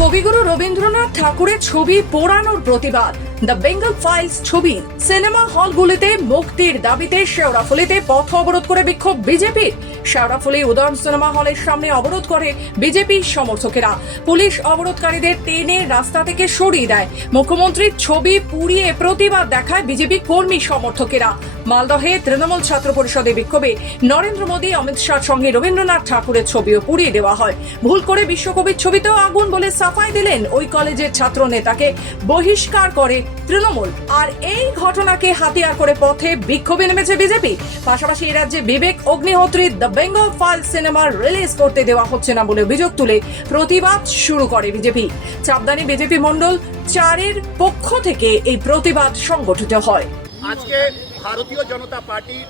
কবিগুরু রবীন্দ্রনাথ ঠাকুরের ছবি পোড়ানোর প্রতিবাদ। দ্য বেঙ্গল ফাইলস ছবি সিনেমা হলগুলিতে মুক্তির দাবিতে শেওড়াফুলিতে পথ অবরোধ করে বিক্ষোভ বিজেপি। শেওড়াফুলি উদয়ন সিনেমা হলের সামনে অবরোধ করে বিজেপি সমর্থকেরা। পুলিশ অবরোধকারীদের টেনে রাস্তা থেকে সরিয়ে দেয়। মুখ্যমন্ত্রীর ছবি পুড়িয়ে প্রতিবাদ দেখায় বিজেপি কর্মী সমর্থকেরা। মালদহে তৃণমূল ছাত্র পরিষদের বিক্ষোভে নরেন্দ্র মোদী, অমিত শাহর সঙ্গে রবীন্দ্রনাথ ঠাকুরের ছবিও পুড়িয়ে দেওয়া হয়। ভুল করে বিশ্বকবির ছবিতেও আগুন বলে সাফাই দিলেন ওই কলেজের ছাত্র নেতাকে বহিষ্কার করে তৃণমূল। আর এই ঘটনাকে হাতিয়ার করে পথে বিক্ষোভে নেমেছে বিজেপি। পাশাপাশি এই রাজ্যে Vivek, Agnihotri, the Bengal file cinema release করতে দেওয়া হচ্ছে না বলে অভিযোগ তুলে প্রতিবাদ শুরু করে বিজেপি। চাপদানি বিজেপি মণ্ডল চারের পক্ষ থেকে এই প্রতিবাদ সংগঠিত হয়। আজকে ভারতীয় জনতা পার্টির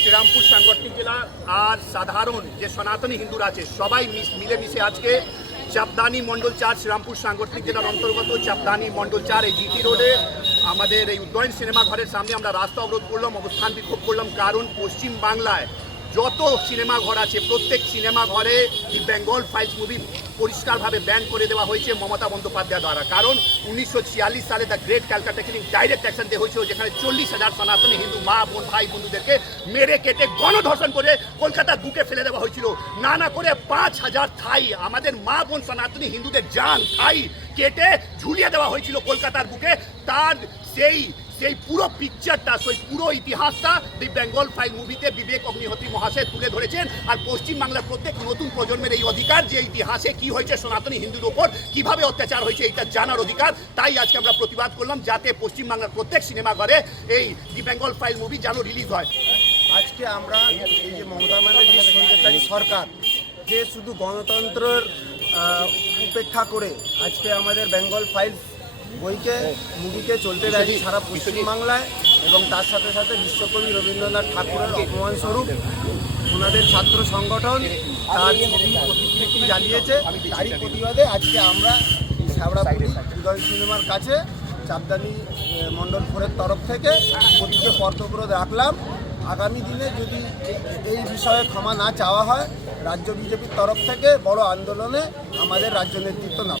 শ্রীরামপুর সাংগঠনিক জেলা, আর সাধারণ যে সনাতনী হিন্দুরা আছে, সবাই মিশ- মিলেমিশে আজকে চাপদানি মণ্ডল চার শ্রীরামপুর সাংগঠনিক জেলার অন্তর্গত চাপদানি মণ্ডল চার এই জিটি রোডে আমাদের এই উদ্যয়ন সিনেমা ঘরের সামনে আমরা রাস্তা অবরোধ করলাম অবস্থান বিক্ষোভ করলাম। কারণ পশ্চিম বাংলায় যত সিনেমা ঘর আছে, প্রত্যেক সিনেমা ঘরে দি বেঙ্গল ফাইলস মুভি পরিষ্কারভাবে ব্যান করে দেওয়া হয়েছে মমতা বন্দ্যোপাধ্যায় দ্বারা। কারণ উনিশশো সালে the great Calcutta killing direct action দেওয়া হয়েছিল, যেখানে চল্লিশ হাজার সনাতনী হিন্দু মা, বোন, ভাই, বন্ধুদেরকে মেরে কেটে গণধর্ষণ করে কলকাতার বুকে ফেলে দেওয়া হয়েছিল। না না করে পাঁচ হাজার থাই, আমাদের মা, বোন, সনাতনী হিন্দুদের যান থাই কেটে ঝুলিয়ে দেওয়া হয়েছিল কলকাতার বুকে। তার সেই সেই পুরো পিকচারটা সেই পুরো ইতিহাসটা দি বেঙ্গল ফাইল মুভিতে বিবেক অগ্নিহোত্রী মহাশয় তুলে ধরেছেন। আর পশ্চিমবাংলার প্রত্যেক নতুন প্রজন্মের এই অধিকার, যে ইতিহাসে কি হয়েছে সনাতনী হিন্দুর ওপর, কীভাবে অত্যাচার হয়েছে এটা জানার অধিকার, তাই আজকে আমরা প্রতিবাদ করলাম যাতে পশ্চিমবাংলার প্রত্যেক সিনেমা ঘরে এই দি বেঙ্গল ফাইল মুভি যেন রিলিজ হয়। আজকে আমরা এই যে মমতা স্বৈরাচারী সরকার, যে শুধু গণতন্ত্রের উপেক্ষা করে আজকে আমাদের বেঙ্গল ফাইলস বইকে, মুভিকে চলতে দেয়নি সারা পশ্চিমবাংলায় এবং তার সাথে সাথে বিশ্বকবি রবীন্দ্রনাথ ঠাকুরের অপমান স্বরূপ ওনাদের ছাত্র সংগঠন তার ছবি প্রতিকৃতি জ্বালিয়েছে তারই প্রতিবাদে আজকে আমরা শ্যাবড়াপুরি উদয় সিনেমার কাছে চাপদানি মণ্ডল ফোরের তরফ থেকে প্রতিকে পর্তগ্রোধ রাখলাম। আগামী দিনে যদি এই- বিষয়ে ক্ষমা না চাওয়া হয়, রাজ্য বিজেপির তরফ থেকে বড় আন্দোলনে আমাদের রাজ্য নেতৃত্ব না